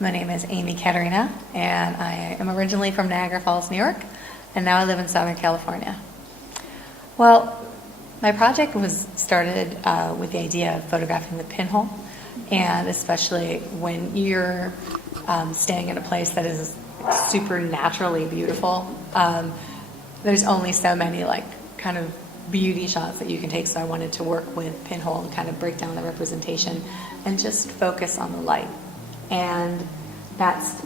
My name is Amy Caterina, and I am originally from Niagara Falls, New York, and now I live in Southern California. Well, my project was started with the idea of photographing the pinhole, and especially when you're staying in a place that is supernaturally beautiful. There's only so many kind of beauty shots that you can take, so I wanted to work with pinhole and kind of break down the representation and just focus on the light. And that's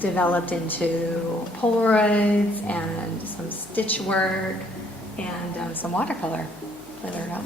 developed into Polaroids and some stitch work and some watercolor, believe it or not.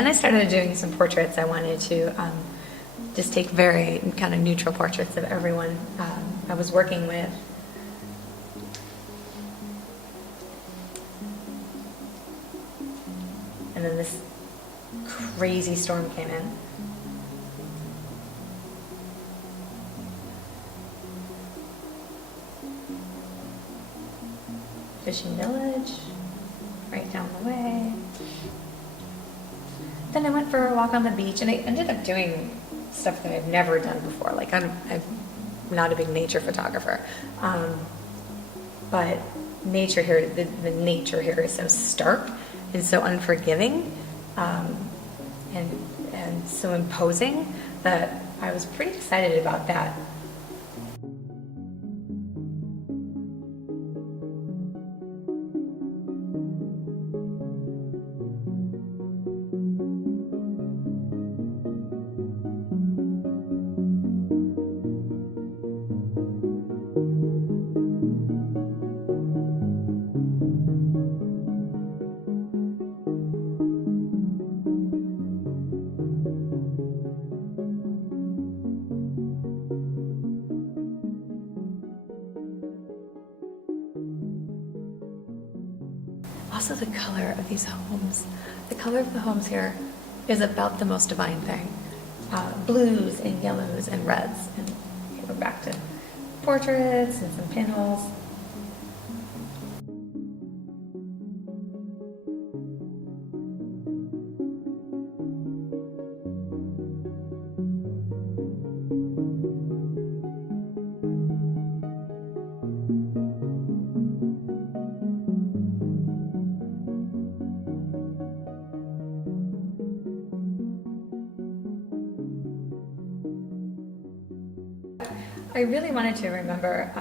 When I started doing some portraits, I wanted to just take very kind of neutral portraits of everyone I was working with. And then this crazy storm came in. Fishing village, right down the way. Then I went for a walk on the beach, and I ended up doing stuff that I've never done before. Like I'm not a big nature photographer, but nature here, the nature here is so stark and so unforgiving, and so imposing that I was pretty excited about that. Also, the color of these homes. The color of the homes here is about the most divine thing. Blues and yellows and reds. And we're back to portraits and some pinholes. I really wanted to remember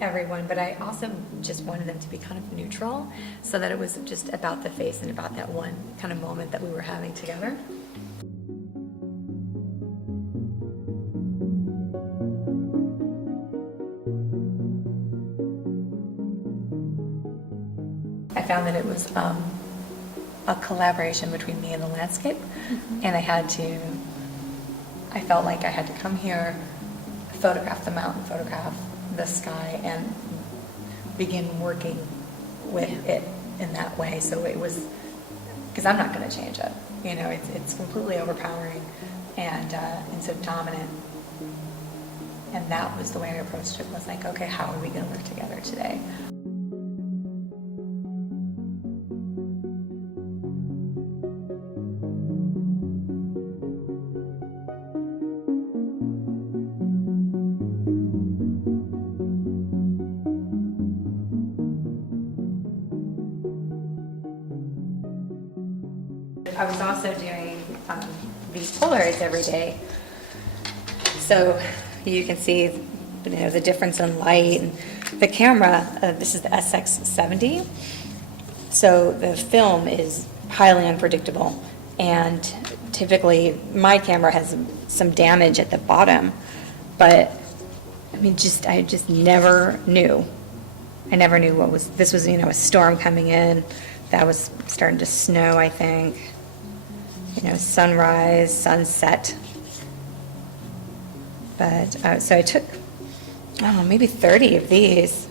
everyone, but I also just wanted them to be kind of neutral, so that it was just about the face and about that one kind of moment that we were having together. I found that it was a collaboration between me and the landscape, and I felt like I had to come here, photograph the mountain, photograph the sky, and begin working with it in that way. So it was, because I'm not going to change it. You know, it's completely overpowering and so dominant. And that was the way I approached it. Was like, okay, how are we going to work together today? I was also doing these Polaroids every day, so you can see, the difference in light. And the camera, this is the SX70, so the film is highly unpredictable, and typically my camera has some damage at the bottom, but I mean, I just never knew. I never knew this was, a storm coming in. That was starting to snow, I think. Sunrise, sunset. But, so I took, maybe 30 of these.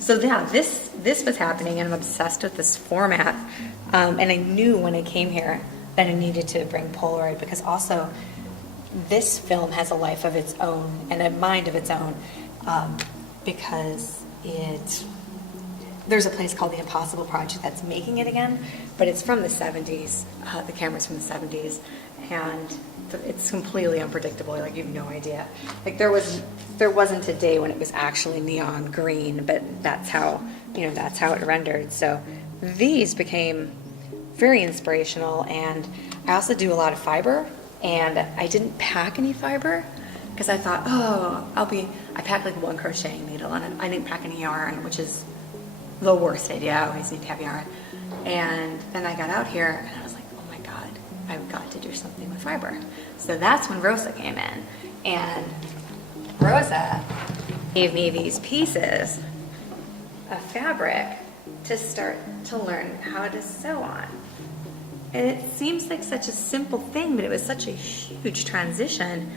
So yeah, this was happening, and I'm obsessed with this format. And I knew when I came here that I needed to bring Polaroid, because also this film has a life of its own and a mind of its own, because there's a place called the Impossible Project that's making it again, but it's from the 70s. The camera's from the 70s, and it's completely unpredictable. Like, you have no idea. Like, there wasn't a day when it was actually neon green, but that's how it rendered. So these became very inspirational, and I also do a lot of fiber, and I didn't pack any fiber because I thought, I packed like one crocheting needle, and I didn't pack any yarn, which is the worst idea. I always need to have yarn. And then I got out here and I was like, oh my God, I've got to do something with fiber. So that's when Rosa came in, and Rosa gave me these pieces of fabric to start to learn how to sew on. And it seems like such a simple thing, but it was such a huge transition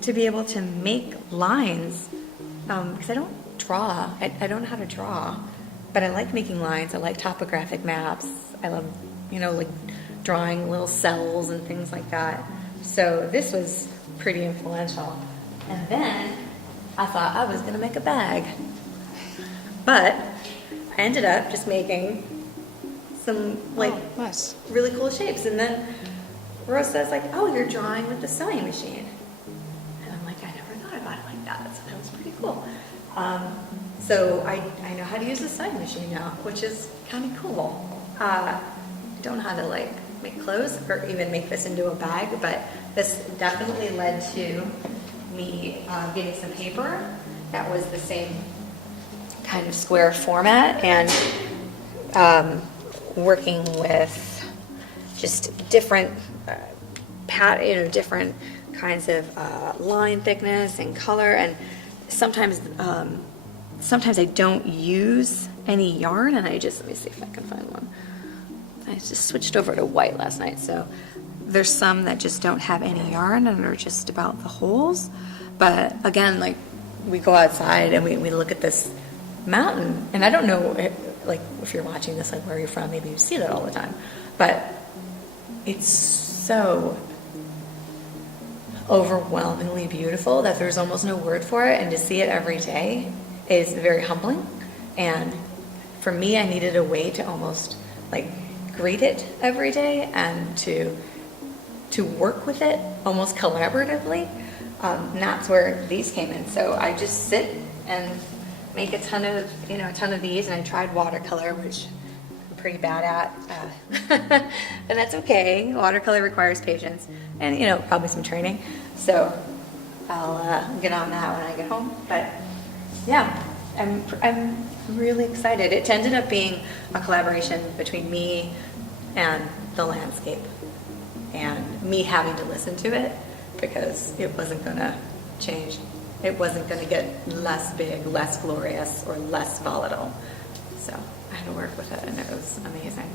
to be able to make lines, because I don't draw. I don't know how to draw, but I like making lines. I like topographic maps. I love, like drawing little cells and things like that. So this was pretty influential. And then I thought I was going to make a bag. But I ended up just making some nice. really cool shapes. And then Rosa's like, oh, you're drawing with the sewing machine. And I'm like, I never thought about it like that. So that was pretty cool. So I know how to use the sewing machine now, which is kind of cool. I don't know how to make clothes or even make this into a bag, but this definitely led to me getting some paper that was the same kind of square format, and working with just different different kinds of line thickness and color. And sometimes I don't use any yarn, and let me see if I can find one. I just switched over to white last night, so there's some that just don't have any yarn and are just about the holes. But again, we go outside and we look at this mountain, and I don't know if you're watching this, where you're from, maybe you see that all the time, but it's so overwhelmingly beautiful that there's almost no word for it, and to see it every day is very humbling. And for me, I needed a way to almost greet it every day, and to work with it almost collaboratively. And that's where these came in. So I just sit and make a ton of these, and I tried watercolor, which I'm pretty bad at, and that's okay. Watercolor requires patience and probably some training. So I'll get on that when I get home. But yeah, I'm really excited. It ended up being a collaboration between me and the landscape, and me having to listen to it, because it wasn't going to change. It wasn't going to get less big, less glorious, or less volatile. So I had to work with it, and it was amazing.